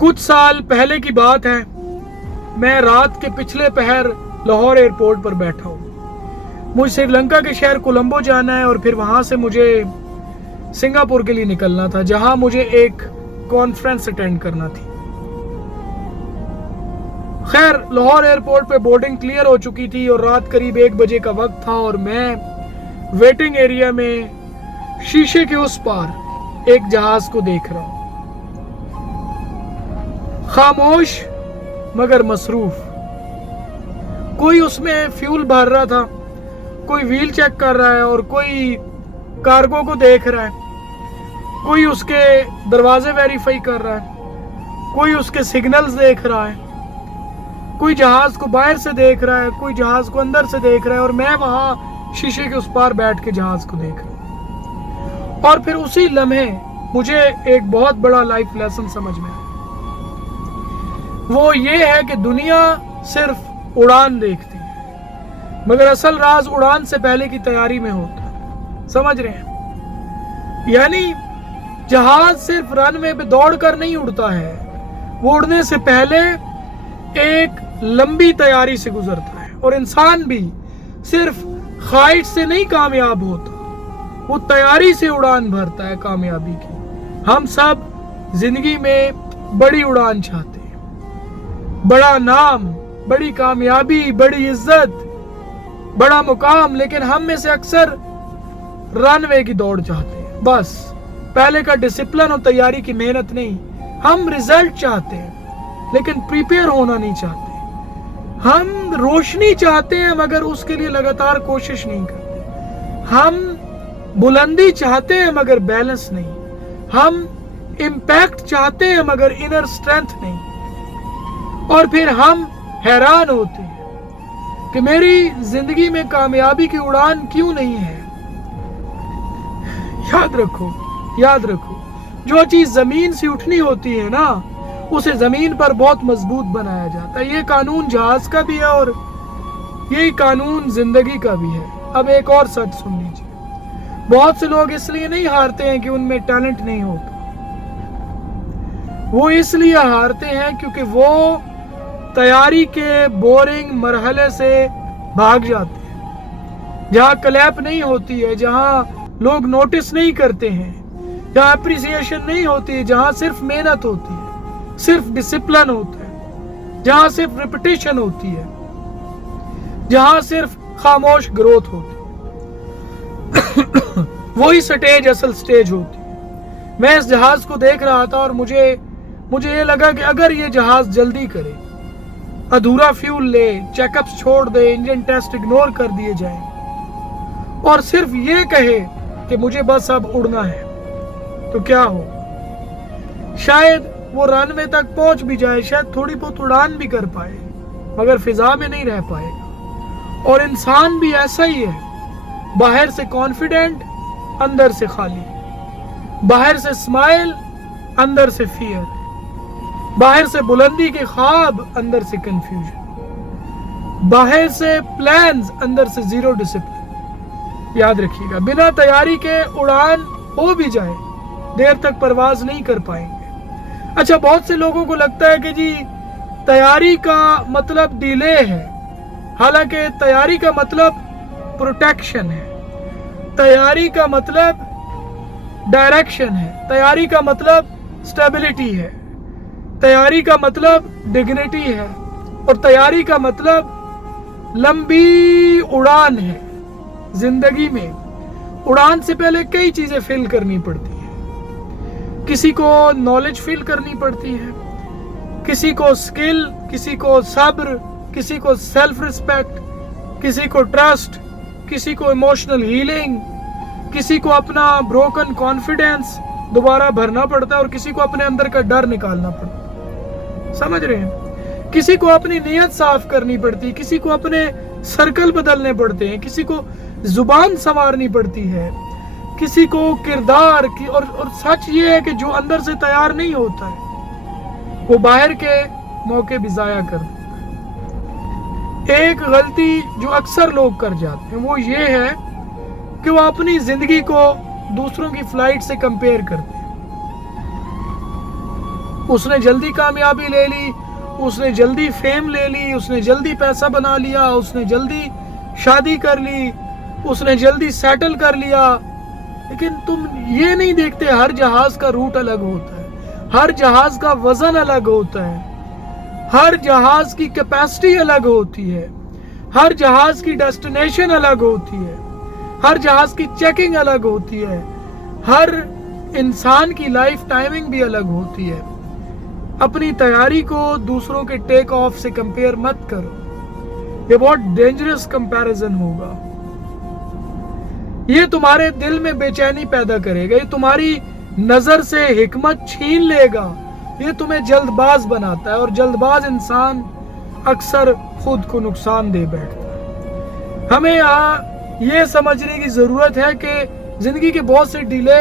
कुछ साल पहले की बात है, मैं रात के पिछले पहर लाहौर एयरपोर्ट पर बैठा हूँ। मुझे श्रीलंका के शहर कोलंबो जाना है और फिर वहाँ से मुझे सिंगापुर के लिए निकलना था, जहाँ मुझे एक कॉन्फ्रेंस अटेंड करना थी। खैर, लाहौर एयरपोर्ट पे बोर्डिंग क्लियर हो चुकी थी और रात करीब 1 बजे का वक्त था और मैं वेटिंग एरिया में शीशे के उस पार एक जहाज को देख रहा हूँ, खामोश मगर मसरूफ। कोई उसमें फ्यूल भर रहा था, कोई व्हील चेक कर रहा है और कोई कार्गो को देख रहा है, कोई उसके दरवाजे वेरीफाई कर रहा है, कोई उसके सिग्नल्स देख रहा है, कोई जहाज को बाहर से देख रहा है, कोई जहाज को अंदर से देख रहा है और मैं वहां शीशे के उस पार बैठ के जहाज को देख रहा हूं। और फिर उसी लम्हे मुझे एक बहुत बड़ा लाइफ लेसन समझ में आया। वो ये है कि दुनिया सिर्फ उड़ान देखती है, मगर असल राज उड़ान से पहले की तैयारी में होता है। समझ रहे हैं? यानी जहाज सिर्फ रनवे पे दौड़कर नहीं उड़ता है, वो उड़ने से पहले एक लंबी तैयारी से गुजरता है। और इंसान भी सिर्फ ख्वाहिश से नहीं कामयाब होता, वो तैयारी से उड़ान भरता है कामयाबी की। हम सब जिंदगी में बड़ी उड़ान चाहते हैं, बड़ा नाम, बड़ी कामयाबी, बड़ी इज्जत, बड़ा मुकाम, लेकिन हम में से अक्सर रनवे की दौड़ चाहते हैं। बस पहले का डिसिप्लिन और तैयारी की मेहनत नहीं। हम रिजल्ट चाहते हैं लेकिन प्रिपेयर होना नहीं चाहते। हम रोशनी चाहते हैं मगर उसके लिए लगातार कोशिश नहीं करते। हम बुलंदी चाहते हैं मगर बैलेंस नहीं। हम इम्पैक्ट चाहते हैं मगर इनर स्ट्रेंथ नहीं। और फिर हम हैरान होते हैं कि मेरी जिंदगी में कामयाबी की उड़ान क्यों नहीं है। याद रखो, जो चीज जमीन से उठनी होती है ना, उसे जमीन पर बहुत मजबूत बनाया जाता है। ये कानून जहाज का भी है और यही कानून जिंदगी का भी है। अब एक और सच सुन लीजिए, बहुत से लोग इसलिए नहीं हारते हैं कि उनमें टैलेंट नहीं होता, वो इसलिए हारते हैं क्योंकि वो तैयारी के बोरिंग मरहले से भाग जाते हैं, जहां क्लैप नहीं होती है, जहां लोग नोटिस नहीं करते हैं, जहां अप्रिसिएशन नहीं होती है, जहां सिर्फ मेहनत होती है, सिर्फ डिसिप्लिन होता है, जहां सिर्फ रिपीटेशन होती है, जहां सिर्फ खामोश ग्रोथ होती है। वही स्टेज असल स्टेज होती है। मैं इस जहाज को देख रहा था और मुझे ये लगा कि अगर ये जहाज जल्दी करे, अधूरा फ्यूल ले, चेकअप्स छोड़ दे, इंजन टेस्ट इग्नोर कर दिए जाए और सिर्फ ये कहे कि मुझे बस अब उड़ना है, तो क्या हो? शायद वो रनवे तक पहुंच भी जाए, शायद थोड़ी बहुत उड़ान भी कर पाए, मगर फिजा में नहीं रह पाएगा। और इंसान भी ऐसा ही है, बाहर से कॉन्फिडेंट, अंदर से खाली, बाहर से स्माइल, अंदर से फियर, बाहर से बुलंदी के ख्वाब, अंदर से कंफ्यूजन, बाहर से प्लान्स, अंदर से जीरो डिसिप्लिन। याद रखिएगा, बिना तैयारी के उड़ान हो भी जाए, देर तक परवाज नहीं कर पाएंगे। अच्छा, बहुत से लोगों को लगता है कि जी तैयारी का मतलब डिले है, हालांकि तैयारी का मतलब प्रोटेक्शन है, तैयारी का मतलब डायरेक्शन है, तैयारी का मतलब स्टेबिलिटी है, तैयारी का मतलब डिग्निटी है और तैयारी का मतलब लंबी उड़ान है। जिंदगी में उड़ान से पहले कई चीजें फिल करनी पड़ती है। किसी को नॉलेज फिल करनी पड़ती है, किसी को स्किल, किसी को सब्र, किसी को सेल्फ रिस्पेक्ट, किसी को ट्रस्ट, किसी को इमोशनल हीलिंग, किसी को अपना ब्रोकन कॉन्फिडेंस दोबारा भरना पड़ता है और किसी को अपने अंदर का डर निकालना पड़ता है। समझ रहे हैं? किसी को अपनी नीयत साफ करनी पड़ती है, किसी को अपने सर्कल बदलने पड़ते हैं, किसी को जुबान संवारनी पड़ती है, किसी को किरदार की। और सच ये है कि जो अंदर से तैयार नहीं होता है वो बाहर के मौके भी जाया कर देता है। एक गलती जो अक्सर लोग कर जाते हैं वो ये है कि वो अपनी जिंदगी को दूसरों की फ्लाइट से कंपेयर करते हैं। उसने जल्दी कामयाबी ले ली, उसने जल्दी फेम ले ली, उसने जल्दी पैसा बना लिया, उसने जल्दी शादी कर ली, उसने जल्दी सेटल कर लिया। लेकिन तुम ये नहीं देखते हर जहाज का रूट अलग होता है, हर जहाज का वजन अलग होता है, हर जहाज की कैपेसिटी अलग होती है, हर जहाज की डेस्टिनेशन अलग होती है, हर जहाज की चेकिंग अलग होती है, हर इंसान की लाइफ टाइमिंग भी अलग होती है। अपनी तैयारी को दूसरों के टेक ऑफ से कंपेयर मत करो, ये बहुत डेंजरस कंपैरिजन होगा। ये तुम्हारे दिल में बेचैनी पैदा करेगा, ये तुम्हारी नजर से हिकमत छीन लेगा, ये तुम्हें जल्दबाज बनाता है, और जल्दबाज इंसान अक्सर खुद को नुकसान दे बैठता है। हमें यहाँ ये समझने की जरूरत है कि जिंदगी के बहुत से डिले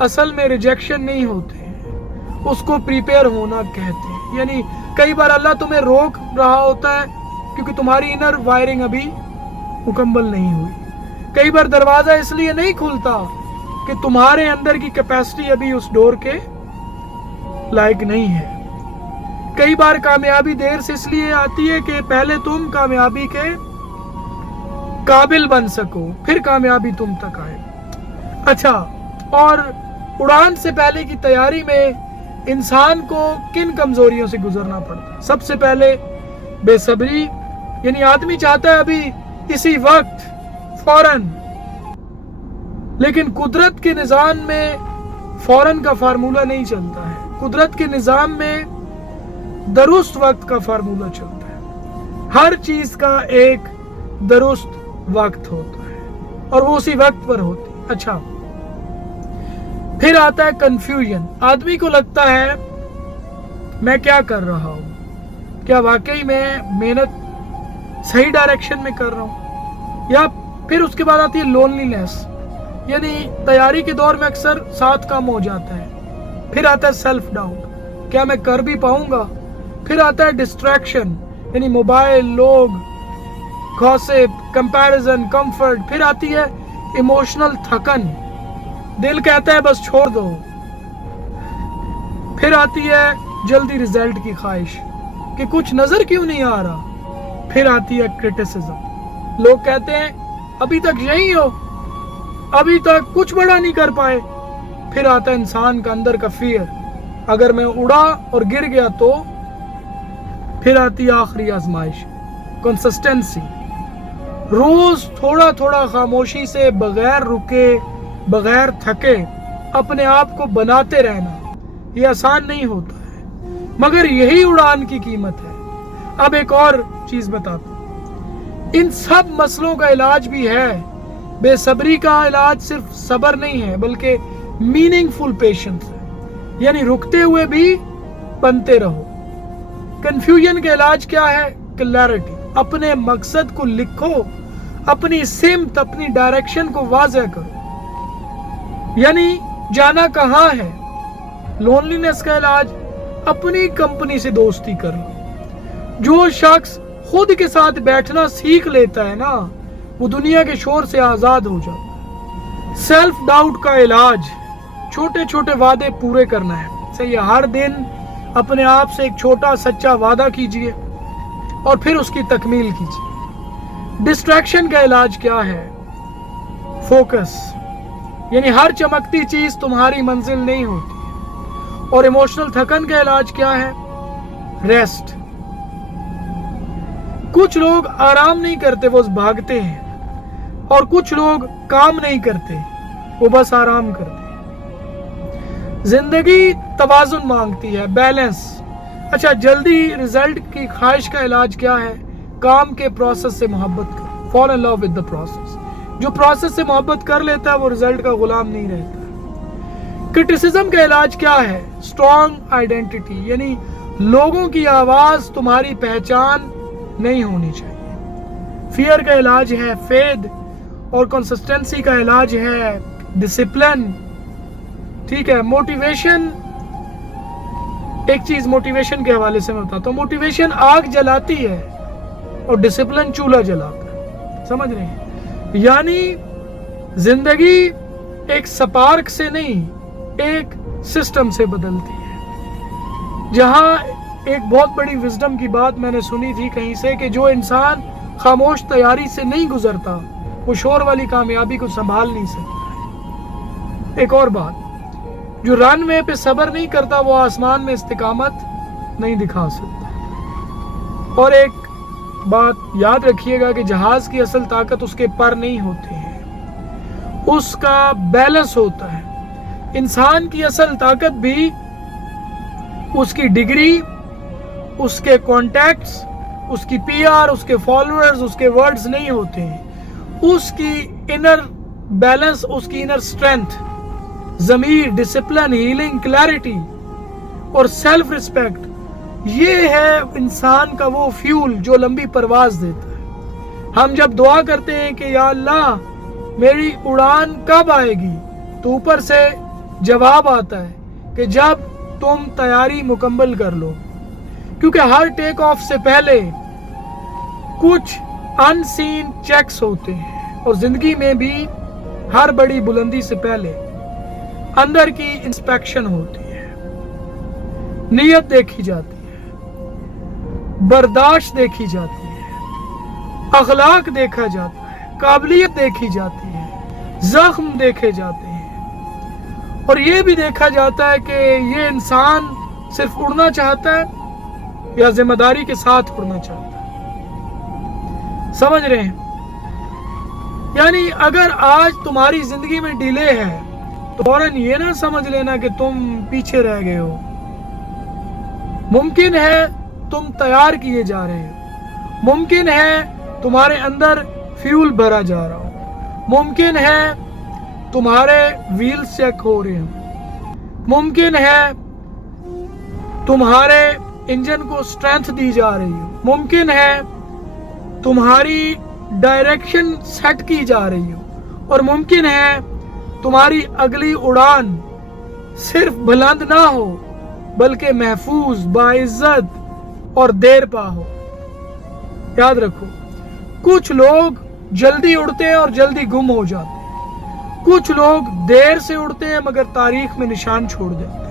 असल में रिजेक्शन नहीं होते हैं, उसको प्रिपेयर होना कहते हैं। यानी कई बार अल्लाह तुम्हें रोक रहा होता है क्योंकि तुम्हारी इनर वायरिंग अभी मुकम्मल नहीं हुई। कई बार दरवाजा इसलिए नहीं खुलता कि तुम्हारे अंदर की कैपेसिटी अभी उस डोर के लायक नहीं है। कई बार कामयाबी देर से इसलिए आती है कि पहले तुम कामयाबी के काबिल बन सको, फिर कामयाबी तुम तक आए। अच्छा, और उड़ान से पहले की तैयारी में इंसान को किन कमजोरियों से गुजरना पड़ता है? सबसे पहले बेसब्री, यानी आदमी चाहता है अभी इसी वक्त फौरन, लेकिन कुदरत के निजाम में फौरन का फार्मूला नहीं चलता है। कुदरत के निजाम में दुरुस्त वक्त का फार्मूला चलता है। हर चीज का एक दुरुस्त वक्त होता है और वो उसी वक्त पर होती है। अच्छा, फिर आता है कंफ्यूजन। आदमी को लगता है मैं क्या कर रहा हूं, क्या वाकई में मेहनत सही डायरेक्शन में कर रहा हूं, या फिर उसके बाद आती है लोनलीनेस, यानी तैयारी के दौर में अक्सर साथ कम हो जाता है। फिर आता है सेल्फ डाउट, क्या मैं कर भी पाऊंगा। फिर आता है डिस्ट्रैक्शन, यानी मोबाइल, लोग, गॉसिप, कंपैरिजन, कंफर्ट। फिर आती है इमोशनल थकन, दिल कहता है बस छोड़ दो। फिर आती है जल्दी रिजल्ट की ख्वाहिश कि कुछ नजर क्यों नहीं आ रहा। फिर आती है क्रिटिसिज्म, लोग कहते हैं अभी तक यही हो, अभी तक कुछ बड़ा नहीं कर पाए। फिर आता है इंसान का अंदर का फियर, अगर मैं उड़ा और गिर गया तो। फिर आती है आखिरी आजमाइश, कंसिस्टेंसी। रोज थोड़ा थोड़ा खामोशी से, बगैर रुके, बगैर थके अपने आप को बनाते रहना। ये आसान नहीं होता है, मगर यही उड़ान की कीमत है। अब एक और चीज बताता हूं, इन सब मसलों का इलाज भी है। बेसब्री का इलाज सिर्फ सब्र नहीं है, बल्कि मीनिंगफुल पेशेंस है, यानी रुकते हुए भी बनते रहो। कंफ्यूजन का इलाज क्या है? क्लैरिटी। अपने मकसद को लिखो, अपनी सिमत, अपनी डायरेक्शन को वाज़ेह करो, यानी जाना कहां है। लोनलीनेस का इलाज अपनी कंपनी से दोस्ती करो। जो शख्स खुद के साथ बैठना सीख लेता है ना, वो दुनिया के शोर से आजाद हो जाता है। सेल्फ डाउट का इलाज छोटे छोटे वादे पूरे करना है। सही है, हर दिन अपने आप से एक छोटा सच्चा वादा कीजिए और फिर उसकी तकमील कीजिए। डिस्ट्रैक्शन का इलाज क्या है? फोकस, यानी हर चमकती चीज तुम्हारी मंजिल नहीं होती है। और इमोशनल थकन का इलाज क्या है? रेस्ट। कुछ लोग आराम नहीं करते, वो भागते हैं, और कुछ लोग काम नहीं करते, वो बस आराम करते हैं। जिंदगी तवाजुन मांगती है, बैलेंस। अच्छा, जल्दी रिजल्ट की ख्वाहिश का इलाज क्या है? काम के प्रोसेस से मोहब्बत करो, fall in love with the process. जो प्रोसेस से मोहब्बत कर लेता है वो रिजल्ट का गुलाम नहीं रहता। क्रिटिसिज्म का इलाज क्या है? स्ट्रॉन्ग आइडेंटिटी, यानी लोगों की आवाज तुम्हारी पहचान नहीं होनी चाहिए। फियर का इलाज है फेथ, और कंसिस्टेंसी का इलाज है डिसिप्लिन। ठीक है, मोटिवेशन, एक चीज मोटिवेशन के हवाले से मैं बताता हूँ। मोटिवेशन आग जलाती है और डिसिप्लिन चूल्हा जलाता है, समझ रहे हैं? यानी जिंदगी एक स्पार्क से नहीं, एक सिस्टम से बदलती है। جہاں ایک بہت بڑی وزڈم کی بات میں نے سنی تھی کہیں سے کہ جو انسان خاموش تیاری سے نہیں گزرتا وہ شور والی کامیابی کو سنبھال نہیں سکتا۔ ایک اور بات، جو رن وے پہ صبر نہیں کرتا وہ آسمان میں استقامت نہیں دکھا سکتا۔ اور ایک بات یاد رکھیے گا کہ جہاز کی اصل طاقت اس کے پر نہیں ہوتے ہیں، اس کا بیلنس ہوتا ہے۔ انسان کی اصل طاقت بھی اس کی ڈگری، اس کے کانٹیکٹس، اس کی پی آر، اس کے فالوورز، اس کے ورڈز نہیں ہوتے ہیں، اس کی انر بیلنس، اس کی انر اسٹرینتھ، ضمیر، ڈسپلن، ہیلنگ، کلیئرٹی اور سیلف ریسپیکٹ، یہ ہے انسان کا وہ فیول جو لمبی پرواز دیتا ہے۔ ہم جب دعا کرتے ہیں کہ یا اللہ میری اڑان کب آئے گی، تو اوپر سے جواب آتا ہے کہ جب تم تیاری مکمل کر لو، کیونکہ ہر ٹیک آف سے پہلے کچھ ان سین چیکس ہوتے ہیں، اور زندگی میں بھی ہر بڑی بلندی سے پہلے اندر کی انسپیکشن ہوتی ہے، نیت دیکھی جاتی ہے، برداشت دیکھی جاتی ہے، اخلاق دیکھا جاتا ہے، قابلیت دیکھی جاتی ہے، زخم دیکھے جاتے ہیں، اور یہ بھی دیکھا جاتا ہے کہ یہ انسان صرف اڑنا چاہتا ہے یا ذمہ داری کے ساتھ اڑنا چاہتا ہے۔ سمجھ رہے ہیں؟ یعنی اگر آج تمہاری زندگی میں ڈیلے ہے تو فوراً یہ نہ سمجھ لینا کہ تم پیچھے رہ گئے ہو۔ ممکن ہے تم تیار کیے جا رہے ہو، ممکن ہے تمہارے اندر فیول بھرا جا رہا ہو، ممکن ہے تمہارے ویلز چیک ہو رہے ہوں، ممکن ہے تمہارے انجن کو اسٹرینتھ دی جا رہی ہو، ممکن ہے تمہاری ڈائریکشن سیٹ کی جا رہی ہو، اور ممکن ہے تمہاری اگلی اڑان صرف بلند نہ ہو بلکہ محفوظ، باعزت اور دیر پا ہو۔ یاد رکھو، کچھ لوگ جلدی اڑتے ہیں اور جلدی گم ہو جاتے ہیں، کچھ لوگ دیر سے اڑتے ہیں مگر تاریخ میں نشان چھوڑ دیتے ہیں۔